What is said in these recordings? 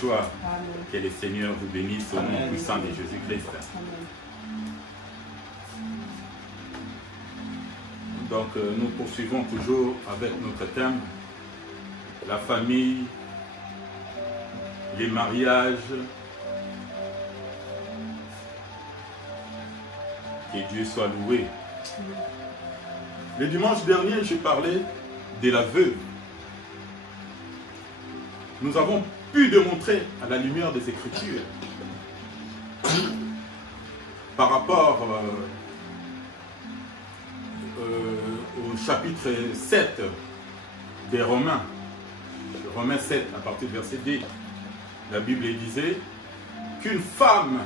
joie. Amen. Que le Seigneur vous bénisse au nom puissant de Jésus-Christ. Donc nous poursuivons toujours avec notre thème, la famille, les mariages. Que Dieu soit loué. Le dimanche dernier, je parlais de la veuve. Nous avons pu démontrer à la lumière des Écritures par rapport au chapitre 7 des Romains, Romains 7 à partir du verset 2, la Bible disait qu'une femme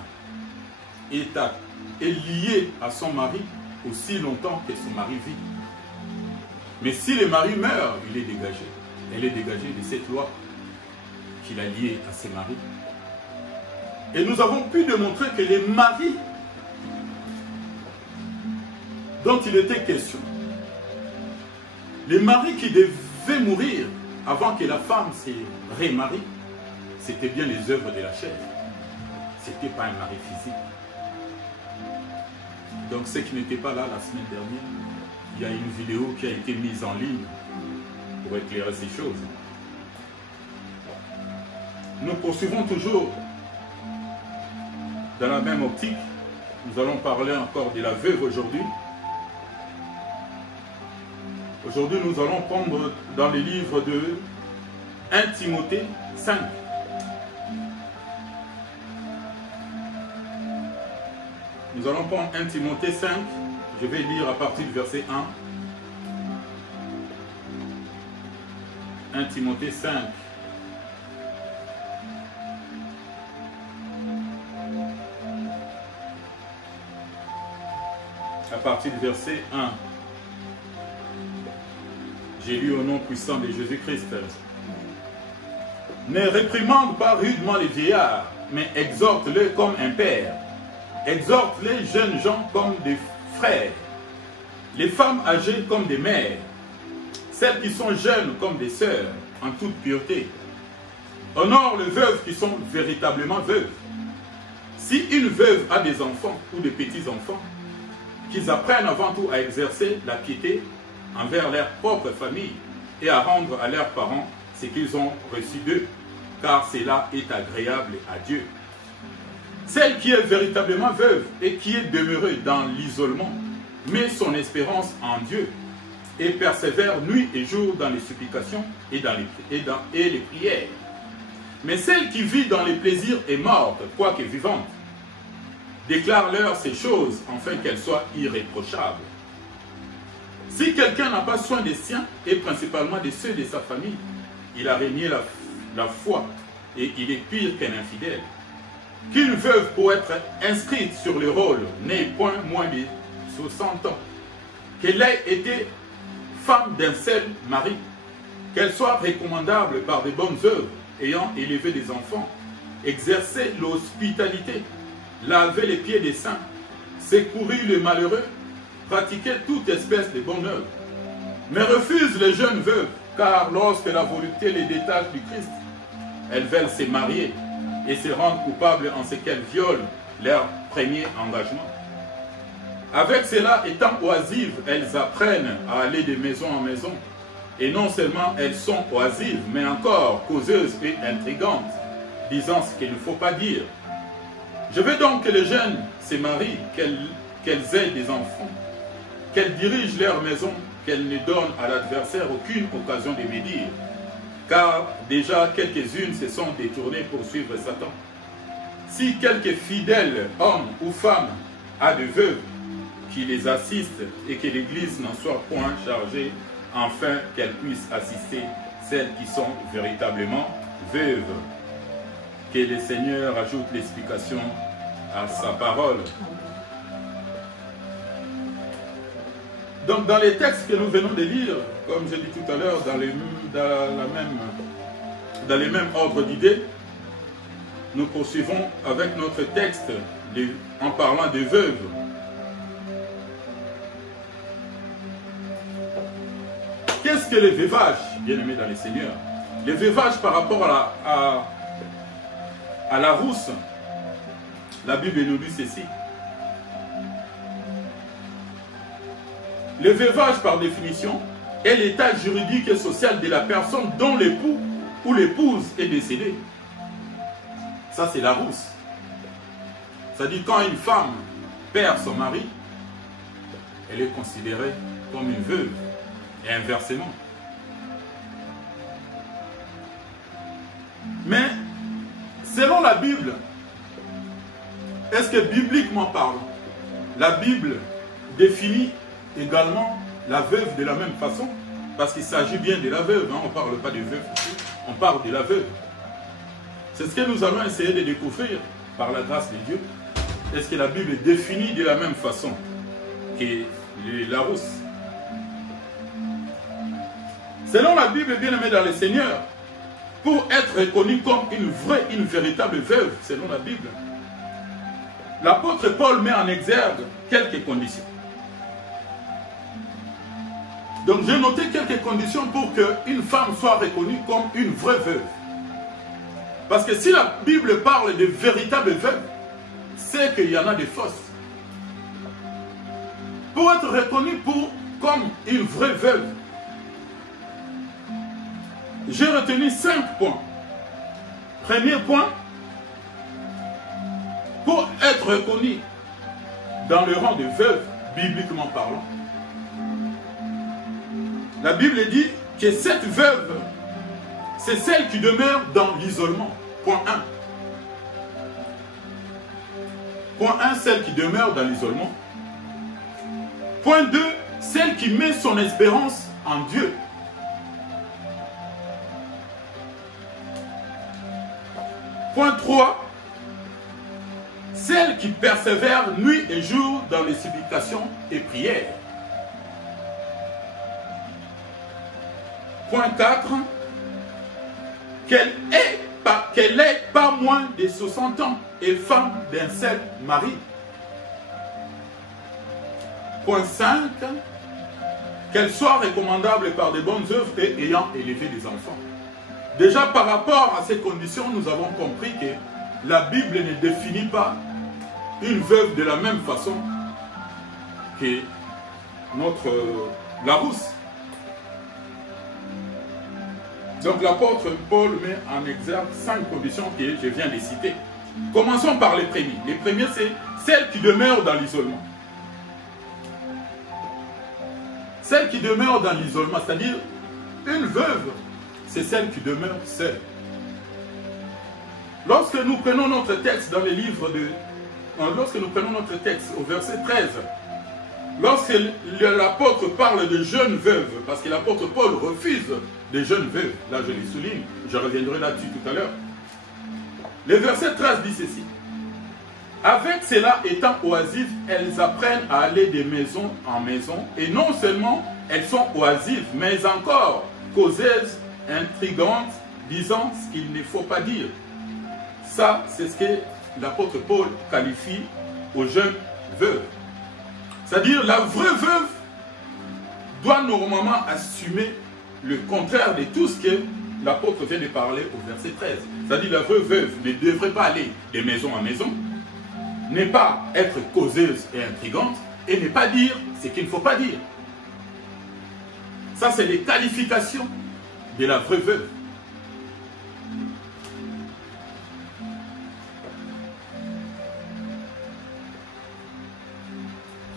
est liée à son mari aussi longtemps que son mari vit. Mais si le mari meurt, il est dégagé. Elle est dégagée de cette loi qu'il a liée à ses maris. Et nous avons pu démontrer que les maris dont il était question, les maris qui devaient mourir avant que la femme se remarie, c'était bien les œuvres de la chair. Ce n'était pas un mari physique. Donc ceux qui n'étaient pas là la semaine dernière, il y a une vidéo qui a été mise en ligne pour éclairer ces choses. Nous poursuivons toujours dans la même optique. Nous allons parler encore de la veuve aujourd'hui. Aujourd'hui, nous allons prendre dans le livre de 1 Timothée 5. Nous allons prendre 1 Timothée 5. Je vais lire à partir du verset 1. 1 Timothée 5. À partir du verset 1. J'ai lu au nom puissant de Jésus-Christ. Ne réprimande pas rudement les vieillards, mais exhorte-les comme un père. Exhorte les jeunes gens comme des frères, les femmes âgées comme des mères, celles qui sont jeunes comme des sœurs, en toute pureté. Honore les veuves qui sont véritablement veuves. Si une veuve a des enfants ou des petits-enfants, qu'ils apprennent avant tout à exercer la piété envers leur propre famille et à rendre à leurs parents ce qu'ils ont reçu d'eux, car cela est agréable à Dieu. Celle qui est véritablement veuve et qui est demeurée dans l'isolement met son espérance en Dieu et persévère nuit et jour dans les supplications et les prières. Mais celle qui vit dans les plaisirs est morte, quoique vivante. Déclare-leur ces choses, afin qu'elles soient irréprochables. Si quelqu'un n'a pas soin des siens, et principalement de ceux de sa famille, il a renié la foi, et il est pire qu'un infidèle. Qu'une veuve pour être inscrite sur le rôle n'ait point moins de 60 ans, qu'elle ait été femme d'un seul mari, qu'elle soit recommandable par de bonnes œuvres, ayant élevé des enfants, exercer l'hospitalité, laver les pieds des saints, secourir les malheureux, pratiquer toute espèce de bonne œuvre. Mais refuse les jeunes veuves, car lorsque la volonté les détache du Christ, elles veulent se marier et se rendent coupables en ce qu'elles violent leur premier engagement. Avec cela, étant oisives, elles apprennent à aller de maison en maison. Et non seulement elles sont oisives, mais encore causeuses et intrigantes, disant ce qu'il ne faut pas dire. Je veux donc que les jeunes se marient, qu'elles aient des enfants, qu'elles dirigent leur maison, qu'elles ne donnent à l'adversaire aucune occasion de médire. Car déjà quelques-unes se sont détournées pour suivre Satan. Si quelque fidèle homme ou femme a de veuves, qui les assistent et que l'Église n'en soit point chargée, afin qu'elle puisse assister celles qui sont véritablement veuves. Que le Seigneur ajoute l'explication à sa parole. Donc dans les textes que nous venons de lire, comme j'ai dit tout à l'heure, dans les mêmes ordres d'idées, nous poursuivons avec notre texte en parlant des veuves. Qu'est-ce que le veuvage, bien-aimés dans le Seigneur? Le veuvage par rapport à Larousse, la Bible nous dit ceci. Le veuvage, par définition, est l'état juridique et social de la personne dont l'époux ou l'épouse est décédée. Ça, c'est Larousse. Ça dit quand une femme perd son mari, elle est considérée comme une veuve, et inversement. Mais, selon la Bible, est-ce que bibliquement parlant, la Bible définit également la veuve de la même façon? Parce qu'il s'agit bien de la veuve, hein? On ne parle pas de veuve ici, on parle de la veuve. C'est ce que nous allons essayer de découvrir par la grâce de Dieu. Est-ce que la Bible définit de la même façon que Larousse? Selon la Bible, bien aimé dans le Seigneur, pour être reconnue comme une vraie, une véritable veuve, selon la Bible, l'apôtre Paul met en exergue quelques conditions. Donc j'ai noté quelques conditions pour qu'une femme soit reconnue comme une vraie veuve. Parce que si la Bible parle de véritables veuves, c'est qu'il y en a des fausses. Pour être reconnue comme une vraie veuve, j'ai retenu 5 points. Premier point, pour être reconnue dans le rang de veuve, bibliquement parlant, la Bible dit que cette veuve, c'est celle qui demeure dans l'isolement. Point 1. Point 1, celle qui demeure dans l'isolement. Point 2, celle qui met son espérance en Dieu. Point 3, celle qui persévère nuit et jour dans les supplications et prières. Point 4, qu'elle est pas moins de 60 ans et femme d'un seul mari. Point 5, qu'elle soit recommandable par de bonnes œuvres et ayant élevé des enfants. Déjà par rapport à ces conditions, nous avons compris que la Bible ne définit pas une veuve de la même façon que notre Larousse. Donc l'apôtre Paul met en exergue 5 conditions que je viens de citer. Commençons par les premiers. Les premiers, c'est celle qui demeure dans l'isolement. Celle qui demeure dans l'isolement, c'est-à-dire une veuve, c'est celle qui demeure seule. Lorsque nous prenons notre texte dans les livres de... Lorsque nous prenons notre texte au verset 13, lorsque l'apôtre parle de jeunes veuves, parce que l'apôtre Paul refuse des jeunes veuves, là je les souligne, je reviendrai là-dessus tout à l'heure. Le verset 13 dit ceci. Avec cela étant oisives, elles apprennent à aller de maison en maison, et non seulement elles sont oisives, mais encore causeuses, intrigantes, disant ce qu'il ne faut pas dire. Ça, c'est ce que l'apôtre Paul qualifie aux jeunes veuves. C'est-à-dire, la vraie veuve doit normalement assumer le contraire de tout ce que l'apôtre vient de parler au verset 13. C'est-à-dire, la vraie veuve ne devrait pas aller de maison en maison, ne pas être causeuse et intrigante, et ne pas dire ce qu'il ne faut pas dire. Ça, c'est les qualifications de la vraie veuve.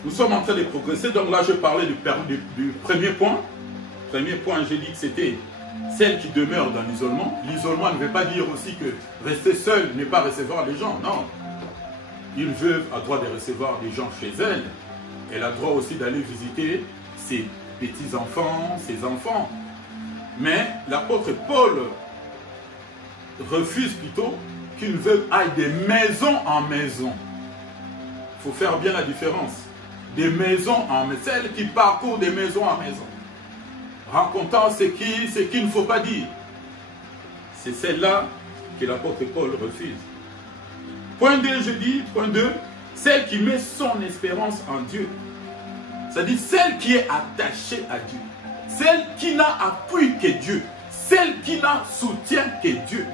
Nous sommes en train de progresser, donc là je parlais du premier point. Premier point, j'ai dit que c'était celle qui demeure dans l'isolement. L'isolement ne veut pas dire aussi que rester seul n'est pas recevoir les gens, non. Une veuve a droit de recevoir des gens chez elle. Elle a droit aussi d'aller visiter ses petits-enfants, ses enfants. Mais l'apôtre Paul refuse plutôt qu'une veuve aille de maison en maison. Il faut faire bien la différence. Des maisons en maison, celle qui parcourt de maison en maison, racontant ce qu'il ne faut pas dire. C'est celle-là que l'apôtre Paul refuse. Point 2, je dis, point 2, celle qui met son espérance en Dieu. C'est-à-dire celle qui est attachée à Dieu. Celle qui n'a appui que Dieu. Celle qui n'a soutien que Dieu.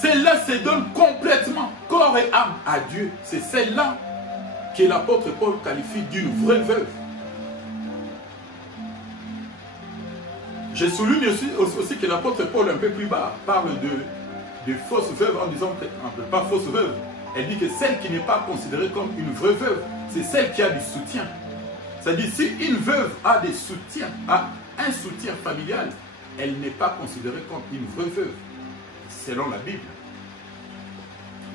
celle-là se donne complètement, corps et âme, à Dieu. C'est celle-là que l'apôtre Paul qualifie d'une vraie veuve. Je souligne aussi que l'apôtre Paul, un peu plus bas, parle de fausses veuves en disant que, pas fausse veuve, elle dit que celle qui n'est pas considérée comme une vraie veuve, c'est celle qui a du soutien. C'est-à-dire, si une veuve a des soutiens, a un soutien familial, elle n'est pas considérée comme une vraie veuve, selon la Bible.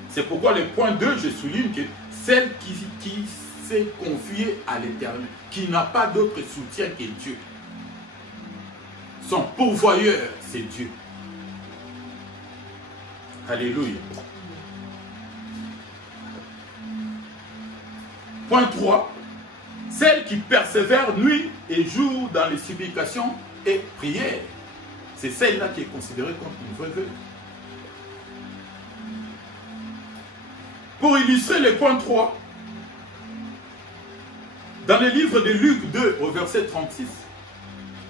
C'est pourquoi le point 2, je souligne que celle qui s'est confiée à l'Éternel, qui n'a pas d'autre soutien que Dieu. Son pourvoyeur, c'est Dieu. Alléluia. Point 3. Celle qui persévère nuit et jour dans les supplications et prières. C'est celle-là qui est considérée comme une vraie veuve. Pour illustrer le point 3, dans le livre de Luc 2, au verset 36,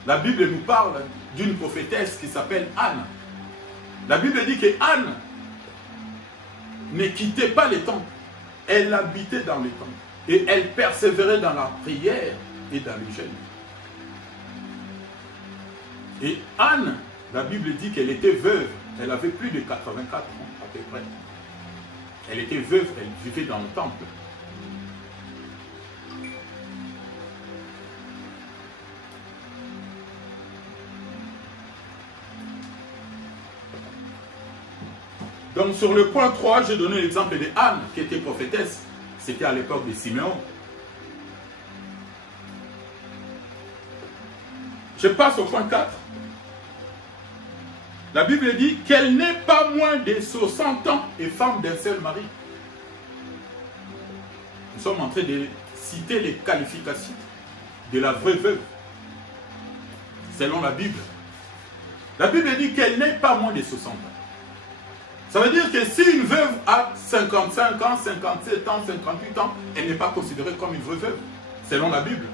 la Bible nous parle d'une prophétesse qui s'appelle Anne. La Bible dit que Anne ne quittait pas les temples. Elle habitait dans les temples. Et elle persévérait dans la prière et dans le jeûne. Et Anne, la Bible dit qu'elle était veuve. Elle avait plus de 84 ans à peu près. Elle était veuve, elle vivait dans le temple. Donc sur le point 3, j'ai donné l'exemple de Anne qui était prophétesse. C'était à l'époque de Siméon. Je passe au point 4. La Bible dit qu'elle n'est pas moins de 60 ans et femme d'un seul mari. Nous sommes en train de citer les qualifications de la vraie veuve, selon la Bible. La Bible dit qu'elle n'est pas moins de 60 ans. Ça veut dire que si une veuve a 55 ans, 57 ans, 58 ans, elle n'est pas considérée comme une vraie veuve, selon la Bible.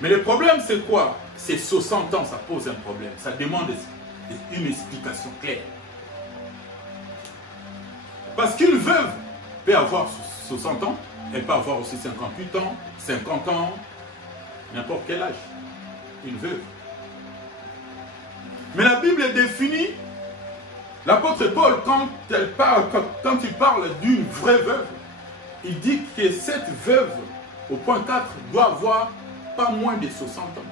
Mais le problème, c'est quoi? C'est 60 ans, ça pose un problème. Ça demande une explication claire. Parce qu'une veuve peut avoir 60 ans, elle peut avoir aussi 58 ans, 50 ans, n'importe quel âge. Une veuve. Mais la Bible définit, l'apôtre Paul, quand il parle d'une vraie veuve, il dit que cette veuve, au point 4, doit avoir pas moins de 60 ans.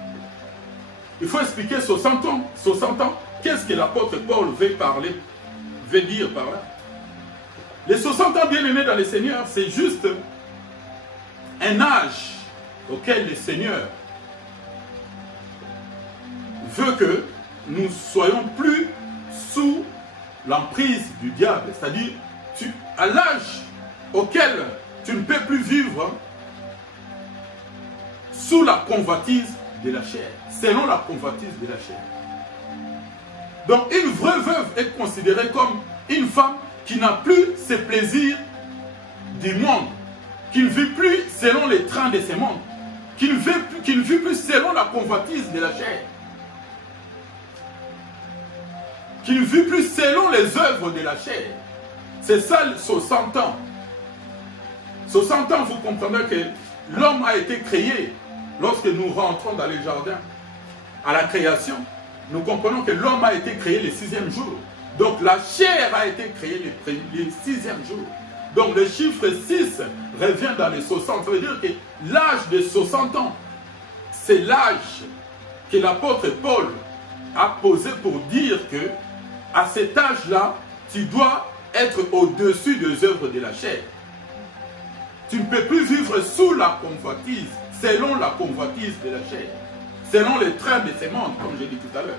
Il faut expliquer 60 ans. 60 ans, qu'est-ce que l'apôtre Paul veut dire par là? Les 60 ans, bien aimés dans le Seigneur, c'est juste un âge auquel le Seigneur veut que nous soyons plus sous l'emprise du diable. C'est-à-dire, à l'âge auquel tu ne peux plus vivre sous la convoitise de la chair, selon la convoitise de la chair. Donc une vraie veuve est considérée comme une femme qui n'a plus ses plaisirs du monde, qui ne vit plus selon les trains de ce monde, qui ne vit plus selon la convoitise de la chair, qui ne vit plus selon les œuvres de la chair. C'est ça, 60 ans. 60 ans, vous comprenez que l'homme a été créé. Lorsque nous rentrons dans les jardins, à la création, nous comprenons que l'homme a été créé le 6e jour. Donc la chair a été créée le 6e jour. Donc le chiffre 6 revient dans les 60. Ça veut dire que l'âge de 60 ans, c'est l'âge que l'apôtre Paul a posé pour dire que à cet âge-là, tu dois être au-dessus des œuvres de la chair. Tu ne peux plus vivre sous la convoitise, selon la convoitise de la chair, selon les trains de ce monde, comme j'ai dit tout à l'heure.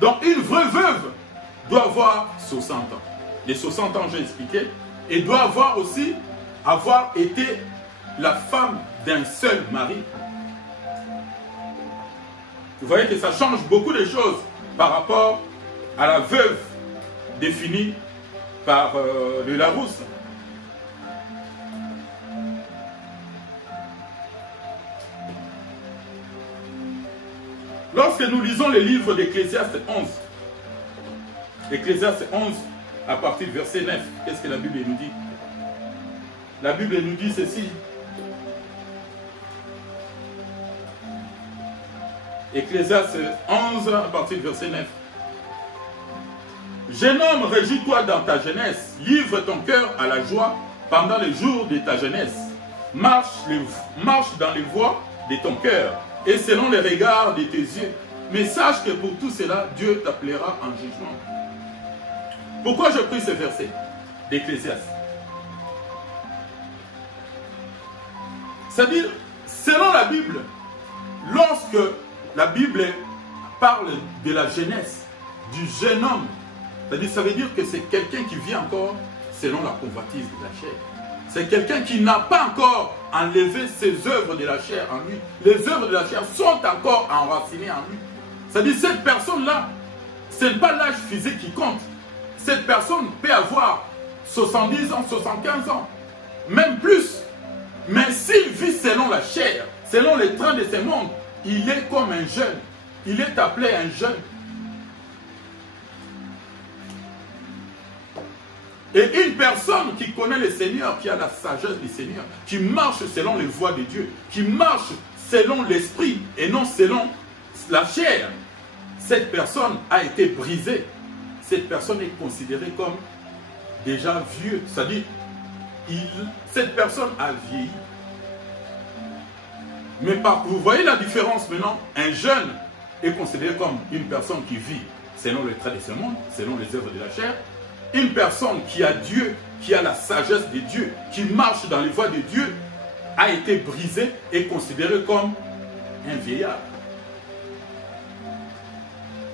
Donc une vraie veuve doit avoir 60 ans. Les 60 ans, j'ai expliqué, et doit avoir aussi été la femme d'un seul mari. Vous voyez que ça change beaucoup de choses par rapport à la veuve définie par le Larousse. Lorsque nous lisons les livres d'Ecclésiaste 11, Ecclésiaste 11, à partir du verset 9. Qu'est-ce que la Bible nous dit? La Bible nous dit ceci. Ecclésiaste 11, à partir du verset 9. Jeune homme, réjouis-toi dans ta jeunesse, livre ton cœur à la joie pendant les jours de ta jeunesse. Marche dans les voies de ton cœur et selon les regards de tes yeux. Mais sache que pour tout cela, Dieu t'appellera en jugement. Pourquoi je prie ce verset d'Ecclésiaste? C'est-à-dire, selon la Bible, lorsque la Bible parle de la jeunesse, du jeune homme, c'est-à-dire, ça veut dire que c'est quelqu'un qui vit encore selon la convoitise de la chair. C'est quelqu'un qui n'a pas encore enlevé ses œuvres de la chair en lui. Les œuvres de la chair sont encore enracinées en lui. C'est-à-dire, cette personne-là, ce n'est pas l'âge physique qui compte. Cette personne peut avoir 70 ans, 75 ans, même plus. Mais s'il vit selon la chair, selon les trains de ce monde, il est comme un jeune. Il est appelé un jeune. Et une personne qui connaît le Seigneur, qui a la sagesse du Seigneur, qui marche selon les voies de Dieu, qui marche selon l'esprit et non selon la chair, cette personne a été brisée. Cette personne est considérée comme déjà vieux. C'est-à-dire, cette personne a vieilli. Mais vous voyez la différence maintenant? Un jeune est considéré comme une personne qui vit selon les traits de ce monde, selon les œuvres de la chair. Une personne qui a Dieu, qui a la sagesse de Dieu, qui marche dans les voies de Dieu, a été brisée et considérée comme un vieillard.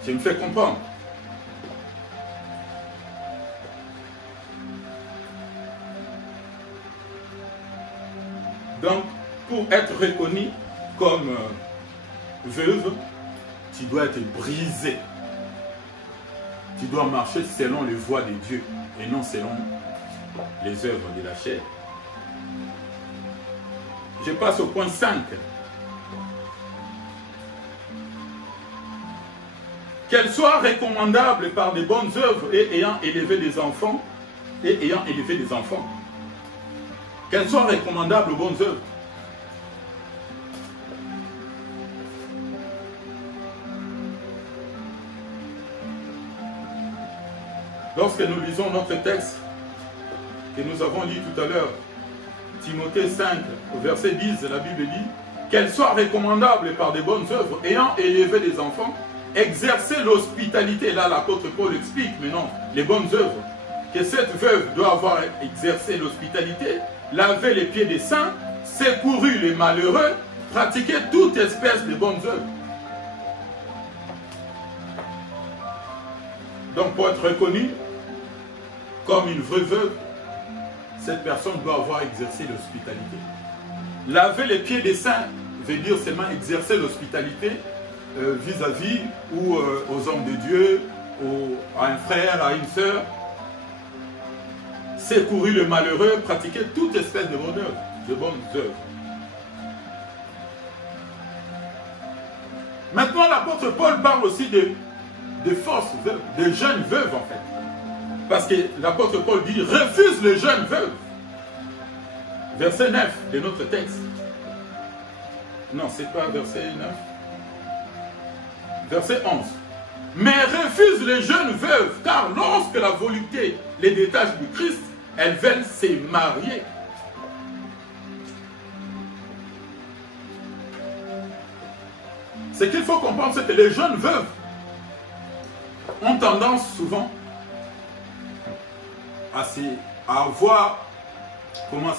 Je me fais comprendre. Donc, pour être reconnu comme veuve, tu dois être brisé. Tu dois marcher selon les voies de Dieu et non selon les œuvres de la chair. Je passe au point 5. Qu'elle soit recommandable par de bonnes œuvres et ayant élevé des enfants. Qu'elle soit recommandable aux bonnes œuvres. Lorsque nous lisons notre texte que nous avons lu tout à l'heure, Timothée 5, verset 10, la Bible dit « Qu'elle soit recommandable par de bonnes œuvres, ayant élevé des enfants, exercer l'hospitalité. » Là, l'apôtre Paul explique maintenant les bonnes œuvres. Que cette veuve doit avoir exercé l'hospitalité, lavé les pieds des saints, secouru les malheureux, pratiquer toute espèce de bonnes œuvres. Donc, pour être reconnue comme une vraie veuve, cette personne doit avoir exercé l'hospitalité. Laver les pieds des saints veut dire seulement exercer l'hospitalité vis-à-vis ou aux hommes de Dieu, à un frère, à une sœur. Secourir le malheureux, pratiquer toute espèce de bonnes œuvres. Maintenant, l'apôtre Paul parle aussi de fausses veuves, de jeunes veuves en fait. Parce que l'apôtre Paul dit, refuse les jeunes veuves. Verset 9 de notre texte. Non, c'est pas verset 9. Verset 11. Mais refuse les jeunes veuves, car lorsque la volupté les détache du Christ, elles veulent se marier. Ce qu'il faut comprendre, c'est que les jeunes veuves ont tendance souvent à avoir, comment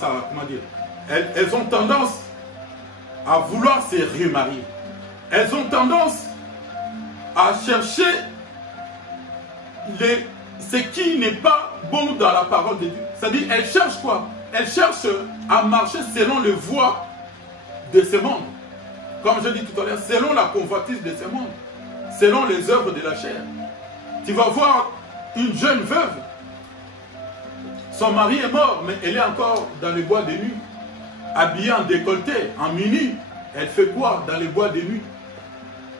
dire, elles ont tendance à vouloir se remarier. Elles ont tendance à chercher ce qui n'est pas bon dans la parole de Dieu. C'est-à-dire, elles cherchent quoi? Elles cherchent à marcher selon les voies de ce monde. Comme je dis tout à l'heure, selon la convoitise de ce monde, selon les œuvres de la chair. Tu vas voir une jeune veuve, son mari est mort, mais elle est encore dans les bois de nuit, habillée en décolleté, en mini. Elle fait quoi dans les bois de nuit?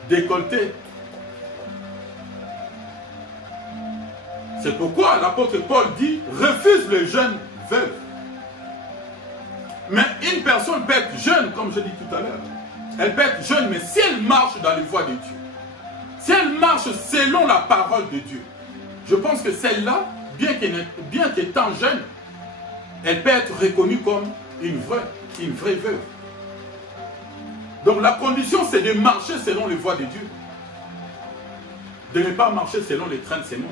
Décolleté. C'est pourquoi l'apôtre Paul dit, refuse les jeunes veuves. Mais une personne peut être jeune, comme je dis tout à l'heure. Elle peut être jeune, mais si elle marche dans les voies de Dieu, si elle marche selon la parole de Dieu, je pense que celle-là, bien qu'étant jeune, elle peut être reconnue comme une vraie veuve. Donc la condition, c'est de marcher selon les voies de Dieu. De ne pas marcher selon les trains de ce monde.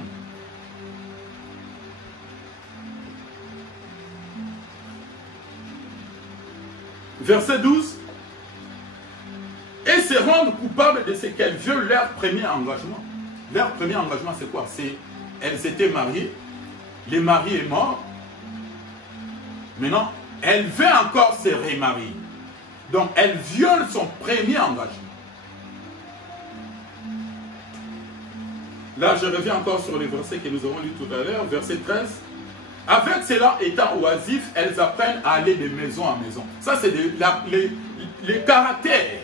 Verset 12. Et se rendre coupable de ce qu'elles violent leur premier engagement. Leur premier engagement, c'est quoi? C'est elles étaient mariées, le mari est mort. Maintenant, elle veut encore se remarier. Donc, elle viole son premier engagement. Là, je reviens encore sur les versets que nous avons lus tout à l'heure, verset 13. Avec cela étant oisifs, elles apprennent à aller de maison en maison. Ça, c'est les caractères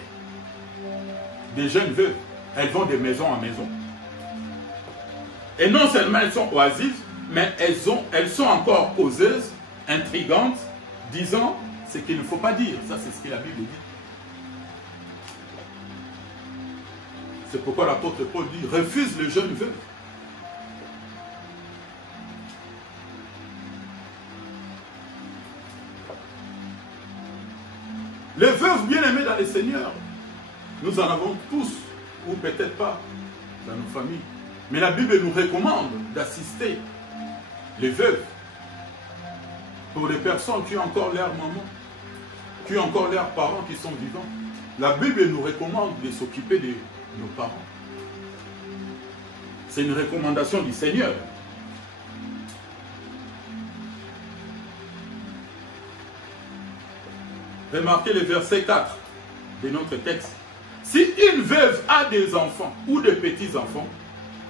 des jeunes veuves. Elles vont de maison en maison. Et non seulement elles sont oisives, mais elles sont encore causeuses, intrigantes, disant ce qu'il ne faut pas dire. Ça, c'est ce que la Bible dit. C'est pourquoi l'apôtre Paul dit, refuse les jeunes veuves. Les veuves bien-aimées dans le Seigneur, nous en avons tous, ou peut-être pas, dans nos familles. Mais la Bible nous recommande d'assister les veuves pour les personnes qui ont encore leur maman, qui ont encore leurs parents qui sont vivants. La Bible nous recommande de s'occuper de nos parents. C'est une recommandation du Seigneur. Remarquez le verset 4 de notre texte. Si une veuve a des enfants ou des petits-enfants,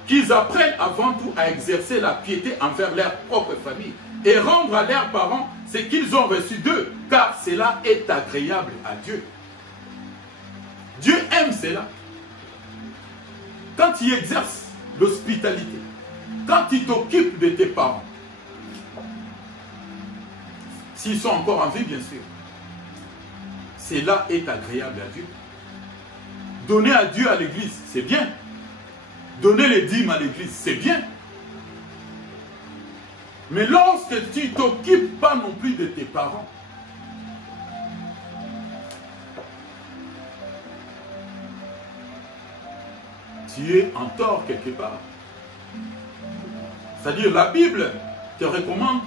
qu'ils apprennent avant tout à exercer la piété envers leur propre famille et rendre à leurs parents ce qu'ils ont reçu d'eux, car cela est agréable à Dieu. Dieu aime cela. Quand tu exerces l'hospitalité, quand tu t'occupes de tes parents, s'ils sont encore en vie, bien sûr, cela est agréable à Dieu. Donner à Dieu à l'église, c'est bien. Donner les dîmes à l'église, c'est bien. Mais lorsque tu ne t'occupes pas non plus de tes parents, tu es en tort quelque part. C'est-à-dire la Bible te recommande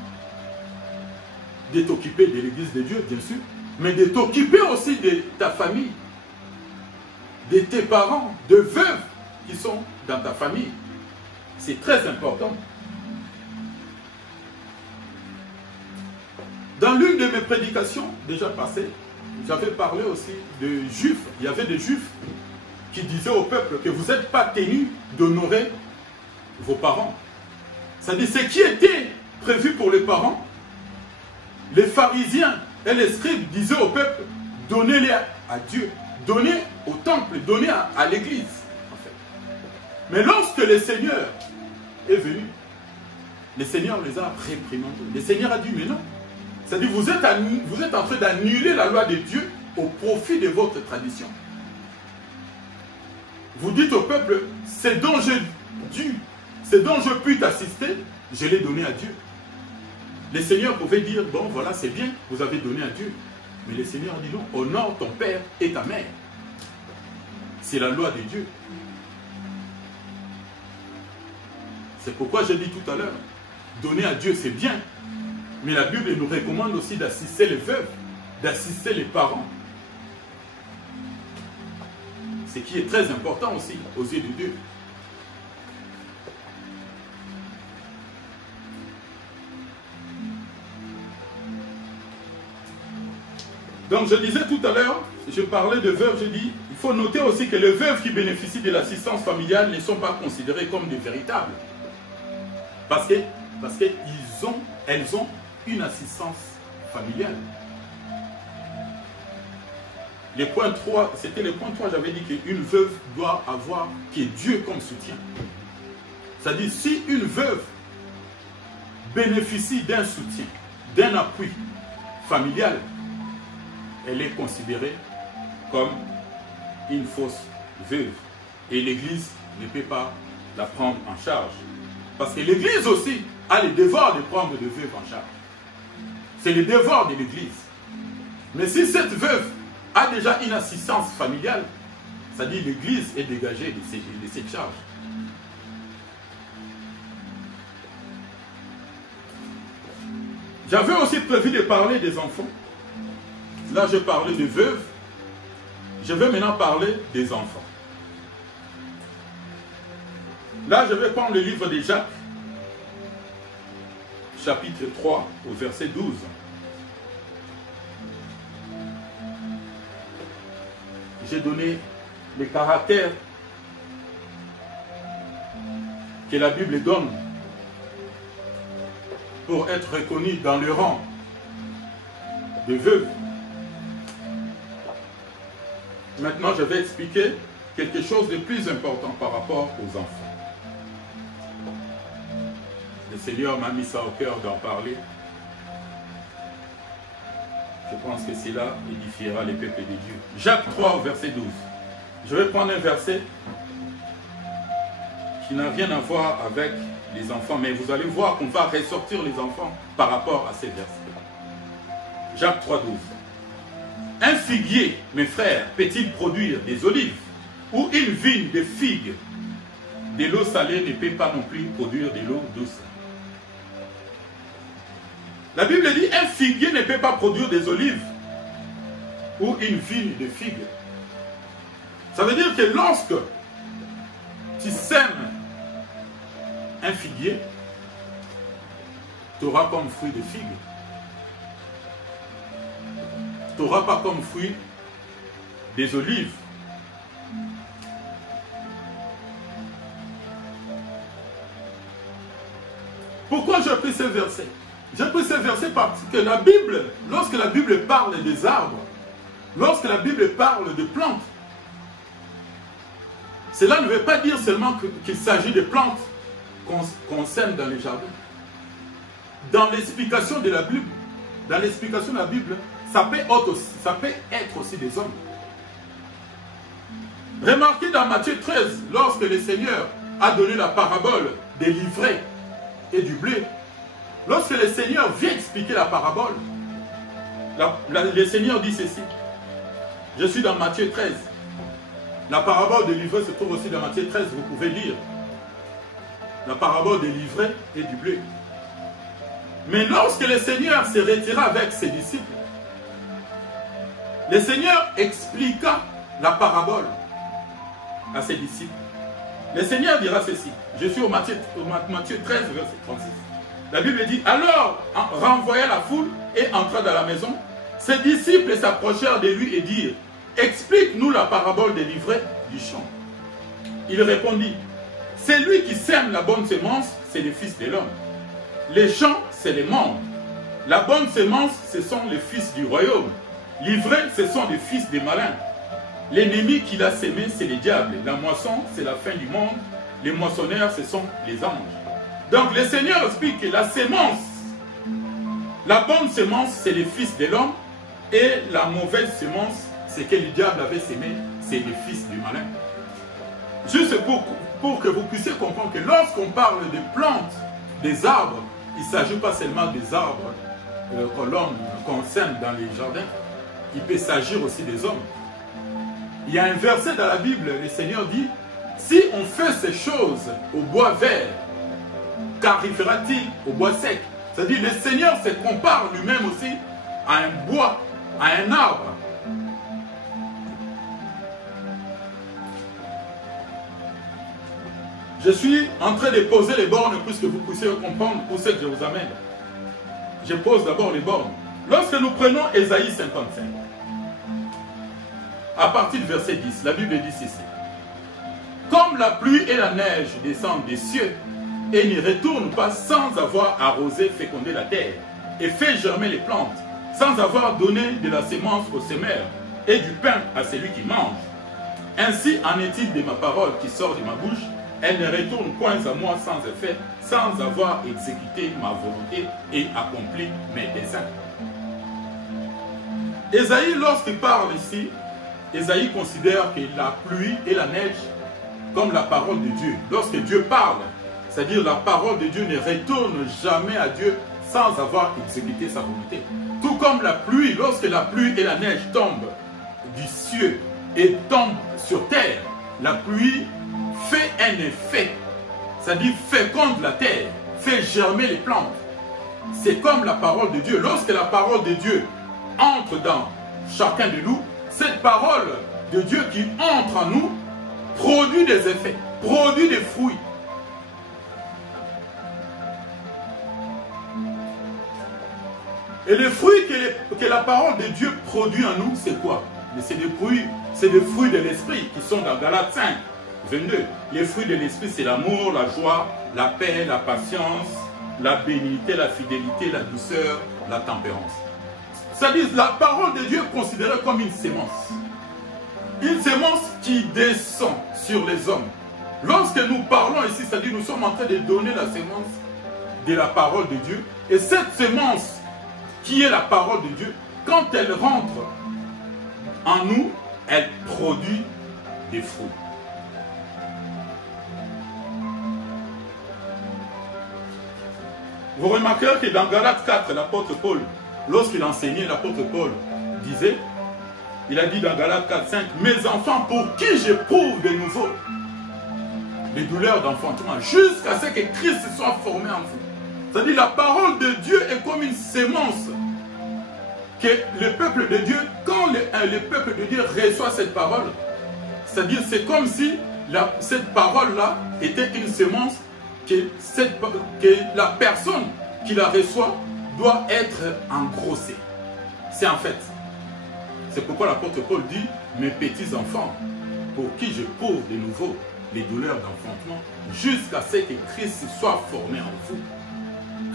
de t'occuper de l'église de Dieu, bien sûr, mais de t'occuper aussi de ta famille, de tes parents, de veuves qui sont dans ta famille. C'est très important. Dans l'une de mes prédications déjà passées, j'avais parlé aussi de juifs. Il y avait des juifs qui disaient au peuple que vous n'êtes pas tenus d'honorer vos parents. C'est-à-dire ce qui était prévu pour les parents, les pharisiens et les scribes disaient au peuple, donnez-les à Dieu, donnez au temple, donnez à l'église. En fait. Mais lorsque le Seigneur est venu, le Seigneur les a réprimandés. Le Seigneur a dit, mais non. C'est-à-dire vous êtes en train d'annuler la loi de Dieu au profit de votre tradition. Vous dites au peuple, ce dont je puis t'assister, je l'ai donné à Dieu. Le Seigneur pouvait dire, bon voilà c'est bien, vous avez donné à Dieu. Mais le Seigneur dit non, honore ton père et ta mère. C'est la loi de Dieu. C'est pourquoi j'ai dit tout à l'heure, donner à Dieu c'est bien. Mais la Bible nous recommande aussi d'assister les veuves, d'assister les parents. Ce qui est très important aussi aux yeux de Dieu. Donc je disais tout à l'heure, je parlais de veuves, je dis, il faut noter aussi que les veuves qui bénéficient de l'assistance familiale ne sont pas considérées comme des véritables. Parce qu'elles ont une assistance familiale. Le point 3, c'était le point 3, j'avais dit qu'une veuve doit avoir qui est Dieu comme soutien. C'est-à-dire, si une veuve bénéficie d'un soutien, d'un appui familial, elle est considérée comme une fausse veuve. Et l'Église ne peut pas la prendre en charge. Parce que l'Église aussi a le devoir de prendre des veuves en charge. C'est le devoir de l'Église. Mais si cette veuve a déjà une assistance familiale, ça dit l'Église est dégagée de cette charge. J'avais aussi prévu de parler des enfants. Là, je parlais de veuves. Je vais maintenant parler des enfants. Là, je vais prendre le livre de Jacques, chapitre 3, au verset 12. J'ai donné les caractères que la Bible donne pour être reconnu dans le rang de veuve. Maintenant, je vais expliquer quelque chose de plus important par rapport aux enfants. Le Seigneur m'a mis ça au cœur d'en parler. Je pense que cela édifiera les peuples de Dieu. Jacques 3, verset 12. Je vais prendre un verset qui n'a rien à voir avec les enfants, mais vous allez voir qu'on va ressortir les enfants par rapport à ces versets. Jacques 3, 12. Un figuier, mes frères, peut-il produire des olives, ou une vigne de figues? De l'eau salée ne peut pas non plus produire de l'eau douce. La Bible dit un figuier ne peut pas produire des olives ou une vigne de figues. Ça veut dire que lorsque tu sèmes un figuier, tu auras comme fruit de figues. Tu n'auras pas comme fruit des olives. Pourquoi j'ai pris ce verset? J'ai pris ce verset parce que la Bible, lorsque la Bible parle des arbres, lorsque la Bible parle de plantes, cela ne veut pas dire seulement qu'il s'agit de plantes qu'on sème dans les jardins. Dans l'explication de la Bible, ça peut être aussi des hommes. Remarquez dans Matthieu 13, lorsque le Seigneur a donné la parabole des livrets et du blé, lorsque le Seigneur vient expliquer la parabole, le Seigneur dit ceci. Je suis dans Matthieu 13. La parabole des livrets se trouve aussi dans Matthieu 13, vous pouvez lire. La parabole des livrets et du blé. Mais lorsque le Seigneur se retira avec ses disciples, le Seigneur expliqua la parabole à ses disciples. Le Seigneur dira ceci. Je suis au Matthieu 13, verset 36. La Bible dit, alors renvoya la foule et entra dans la maison. Ses disciples s'approchèrent de lui et dirent, explique-nous la parabole des livrets du champ. Il répondit, c'est lui qui sème la bonne semence, c'est le Fils de l'homme. Les champs, c'est les membres. La bonne semence, ce sont les fils du royaume. Livrés, ce sont les fils des malins. L'ennemi qui l'a sémé, c'est le diable. La moisson, c'est la fin du monde. Les moissonneurs, ce sont les anges. Donc le Seigneur explique que la semence, la bonne semence, c'est les fils de l'homme. Et la mauvaise semence, c'est que le diable avait sémé, c'est les fils du malin. Juste pour que vous puissiez comprendre que lorsqu'on parle des plantes, des arbres, il ne s'agit pas seulement des arbres qu'on sème dans les jardins, il peut s'agir aussi des hommes. Il y a un verset dans la Bible, le Seigneur dit, si on fait ces choses au bois vert, qu'arrivera-t-il au bois sec? C'est-à-dire le Seigneur se compare lui-même aussi à un bois, à un arbre. Je suis en train de poser les bornes pour que vous puissiez comprendre où c'est que je vous amène. Je pose d'abord les bornes. Lorsque nous prenons Ésaïe 55, à partir du verset 10, la Bible dit ceci. Comme la pluie et la neige descendent des cieux et n'y retournent pas sans avoir arrosé, fécondé la terre et fait germer les plantes, sans avoir donné de la sémence au semeur et du pain à celui qui mange. Ainsi en est-il de ma parole qui sort de ma bouche. elle ne retourne point à moi sans effet, sans avoir exécuté ma volonté et accompli mes desseins. Ésaïe, lorsqu'il parle ici, Ésaïe considère que la pluie et la neige comme la parole de Dieu. Lorsque Dieu parle, c'est-à-dire la parole de Dieu ne retourne jamais à Dieu sans avoir exécuté sa volonté. Tout comme la pluie, lorsque la pluie et la neige tombent du ciel et tombent sur terre, la pluie fait un effet, c'est-à-dire féconde la terre, fait germer les plantes. C'est comme la parole de Dieu. Lorsque la parole de Dieu entre dans chacun de nous, cette parole de Dieu qui entre en nous produit des effets, produit des fruits. Et les fruits que la parole de Dieu produit en nous, c'est quoi? C'est des fruits de l'esprit qui sont dans Galates 5, 22. Les fruits de l'esprit, c'est l'amour, la joie, la paix, la patience, la bénignité, la fidélité, la douceur, la tempérance. C'est-à-dire la parole de Dieu est considérée comme une sémence. Une sémence qui descend sur les hommes. Lorsque nous parlons ici, c'est-à-dire nous sommes en train de donner la sémence de la parole de Dieu. Et cette sémence qui est la parole de Dieu, quand elle rentre en nous, elle produit des fruits. Vous remarquerez que dans Galates 4, l'apôtre Paul, lorsqu'il enseignait, l'apôtre Paul disait, il a dit dans Galates 4, 5, « Mes enfants, pour qui j'éprouve de nouveau les douleurs d'enfantement, jusqu'à ce que Christ soit formé en vous. » C'est-à-dire la parole de Dieu est comme une sémence que le peuple de Dieu, quand le peuple de Dieu reçoit cette parole, c'est-à-dire c'est comme si cette parole-là était une sémence que la personne qui la reçoit doit être engrossée. C'est en fait. C'est pourquoi l'apôtre Paul dit, « Mes petits enfants, pour qui j'éprouve de nouveau les douleurs d'enfantement, jusqu'à ce que Christ soit formé en vous. »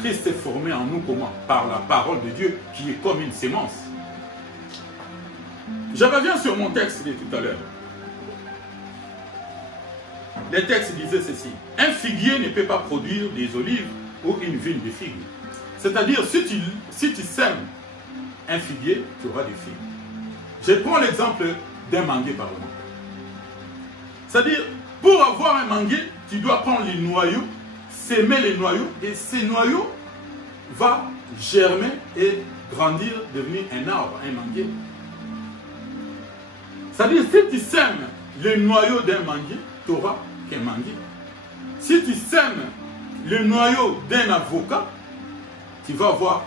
Christ est formé en nous comment? Par la parole de Dieu qui est comme une sémence. Je reviens sur mon texte de tout à l'heure. Le texte disait ceci. Un figuier ne peut pas produire des olives ou une vigne de figues. C'est-à-dire, si tu sèmes un figuier, tu auras des figues. Je prends l'exemple d'un manguier par exemple. C'est-à-dire, pour avoir un manguier, tu dois prendre les noyaux, s'aimer les noyaux, et ces noyaux vont germer et grandir, devenir un arbre, un manguier. C'est-à-dire, si tu sèmes les noyaux d'un manguier, tu n'auras qu'un manguier. Si tu sèmes le noyau d'un avocat, tu vas avoir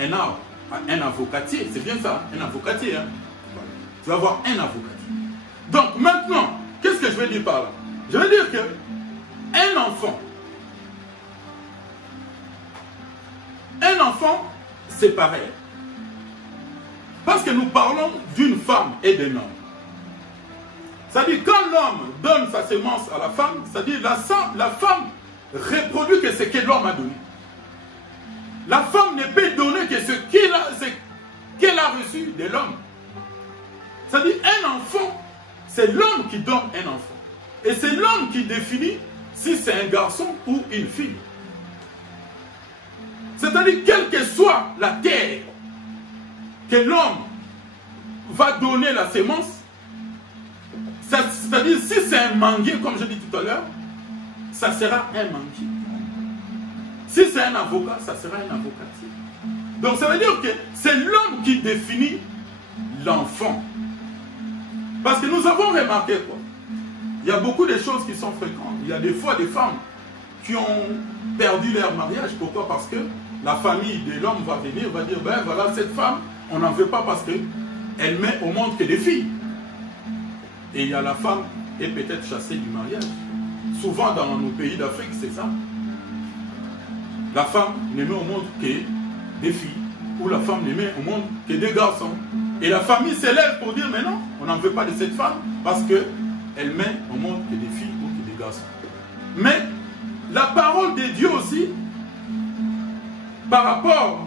un arbre, un avocatier, c'est bien ça, un avocatier. Hein? Tu vas avoir un avocatier. Donc maintenant, qu'est-ce que je vais dire par là? Je veux dire que un enfant, c'est pareil. Parce que nous parlons d'une femme et d'un homme. C'est-à-dire, quand l'homme donne sa sémence à la femme, c'est-à-dire la femme reproduit que ce que l'homme a donné. La femme ne peut donner que ce qu'elle a reçu de l'homme. C'est-à-dire, un enfant, c'est l'homme qui donne un enfant. Et c'est l'homme qui définit si c'est un garçon ou une fille. C'est-à-dire, quelle que soit la terre que l'homme va donner la sémence, c'est-à-dire, si c'est un manguier, comme je dis tout à l'heure, ça sera un manguier. Si c'est un avocat, ça sera un avocatier. Donc, ça veut dire que c'est l'homme qui définit l'enfant. Parce que nous avons remarqué quoi? Il y a beaucoup de choses qui sont fréquentes. Il y a des fois des femmes qui ont perdu leur mariage. Pourquoi? Parce que la famille de l'homme va venir, va dire, ben voilà, cette femme, on n'en veut pas parce qu'elle met au monde que des filles. Et il y a la femme qui est peut-être chassée du mariage. Souvent dans nos pays d'Afrique, c'est ça. La femme ne met au monde que des filles. Ou la femme ne met au monde que des garçons. Et la famille s'élève pour dire, mais non, on n'en veut pas de cette femme parce qu'elle met au monde que des filles ou que des garçons. Mais la parole de Dieu aussi, par rapport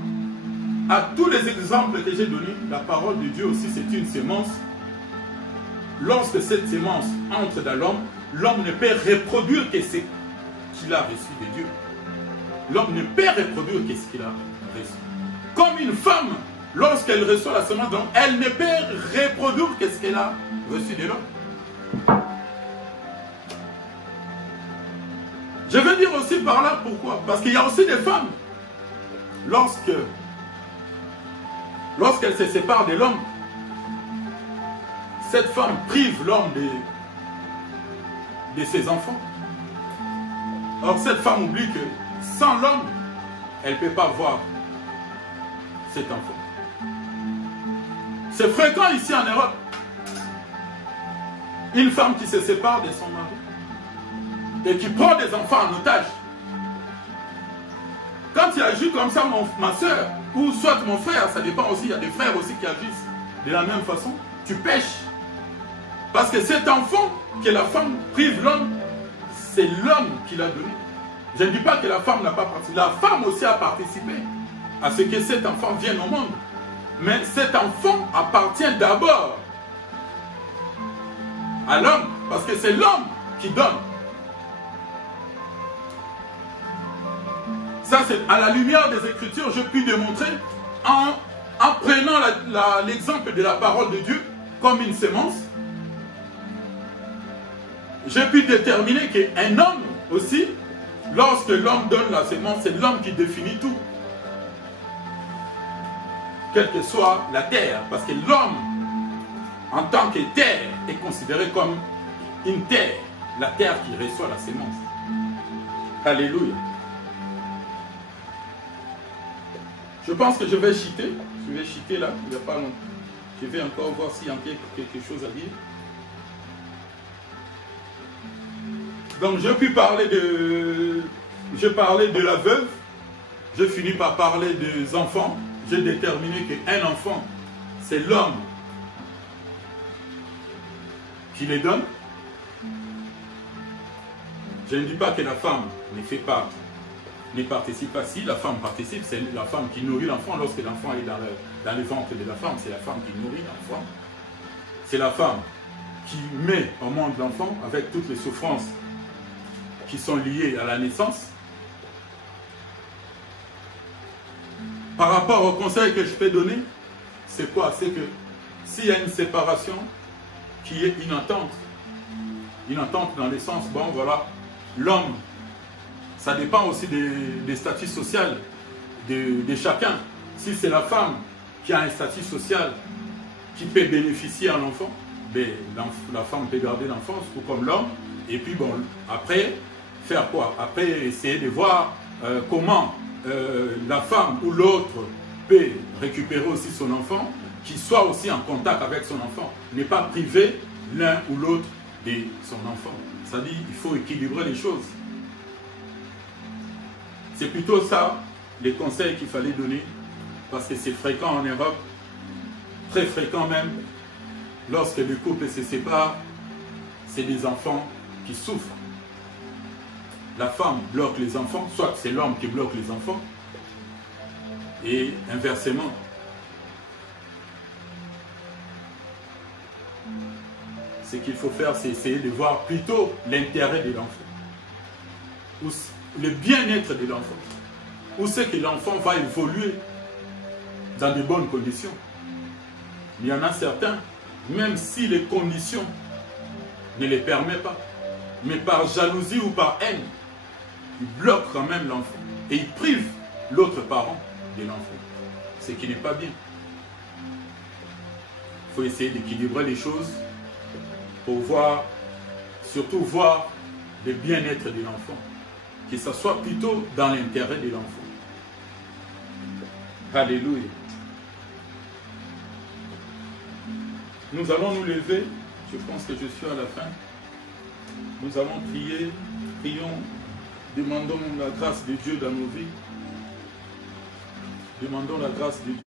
à tous les exemples que j'ai donnés, la parole de Dieu aussi, c'est une sémence. Lorsque cette sémence entre dans l'homme, l'homme ne peut reproduire que ce qu'il a reçu de Dieu. L'homme ne peut reproduire que ce qu'il a reçu. Comme une femme, lorsqu'elle reçoit la semence de l'homme, elle ne peut reproduire que ce qu'elle a reçu de l'homme. Je veux dire aussi par là pourquoi. Parce qu'il y a aussi des femmes, lorsqu'elle se sépare de l'homme, cette femme prive l'homme de ses enfants. Or, cette femme oublie que sans l'homme, elle ne peut pas voir cet enfant. C'est fréquent ici en Europe. Une femme qui se sépare de son mari et qui prend des enfants en otage. Quand tu agis comme ça, ma soeur, ou soit mon frère, ça dépend aussi, il y a des frères aussi qui agissent de la même façon, tu pêches. Parce que cet enfant que la femme prive l'homme, c'est l'homme qui l'a donné. Je ne dis pas que la femme n'a pas participé. La femme aussi a participé à ce que cet enfant vienne au monde. Mais cet enfant appartient d'abord à l'homme, parce que c'est l'homme qui donne. Ça, c'est à la lumière des Écritures, je puis démontrer en prenant l'exemple de la parole de Dieu comme une sémence. J'ai pu déterminer qu'un homme aussi, lorsque l'homme donne la sémence, c'est l'homme qui définit tout. Quelle que soit la terre, parce que l'homme, en tant que terre, est considéré comme une terre, la terre qui reçoit la sémence. Alléluia. Je pense que je vais chiter. Je vais chiter là, il n'y a pas longtemps. Je vais encore voir s'il y a quelque chose à dire. Donc je puis parler de... Je parlais de la veuve. Je finis par parler des enfants. J'ai déterminé qu'un enfant, c'est l'homme qui les donne. Je ne dis pas que la femme ne fait pas, ne participe pas. Si la femme participe, c'est la femme qui nourrit l'enfant. Lorsque l'enfant est dans le ventre de la femme, c'est la femme qui nourrit l'enfant. C'est la femme qui met au monde l'enfant avec toutes les souffrances qui sont liées à la naissance. Par rapport au conseil que je peux donner, c'est quoi? C'est que s'il y a une séparation qui est une entente dans le sens, bon voilà, l'homme, ça dépend aussi des statuts sociaux de chacun. Si c'est la femme qui a un statut social qui peut bénéficier à l'enfant, ben, la femme peut garder l'enfant, tout comme l'homme, et puis bon, après, faire quoi? Après, essayer de voir comment la femme ou l'autre peut récupérer aussi son enfant, qu'il soit aussi en contact avec son enfant, ne pas priver l'un ou l'autre de son enfant. C'est-à-dire qu'il faut équilibrer les choses. C'est plutôt ça, les conseils qu'il fallait donner, parce que c'est fréquent en Europe, très fréquent même, lorsque le couple se sépare, c'est des enfants qui souffrent. La femme bloque les enfants, soit c'est l'homme qui bloque les enfants, et inversement. Ce qu'il faut faire, c'est essayer de voir plutôt l'intérêt de l'enfant, ou le bien-être de l'enfant, où c'est que l'enfant va évoluer dans de bonnes conditions. Mais il y en a certains, même si les conditions ne les permettent pas, mais par jalousie ou par haine, ils bloquent quand même l'enfant et ils privent l'autre parent de l'enfant, ce qui n'est pas bien. Il faut essayer d'équilibrer les choses pour voir, surtout voir le bien-être de l'enfant, que ce soit plutôt dans l'intérêt de l'enfant. Alléluia. Nous allons nous lever, je pense que je suis à la fin. Nous allons prier, prions, demandons la grâce de Dieu dans nos vies. Demandons la grâce de Dieu.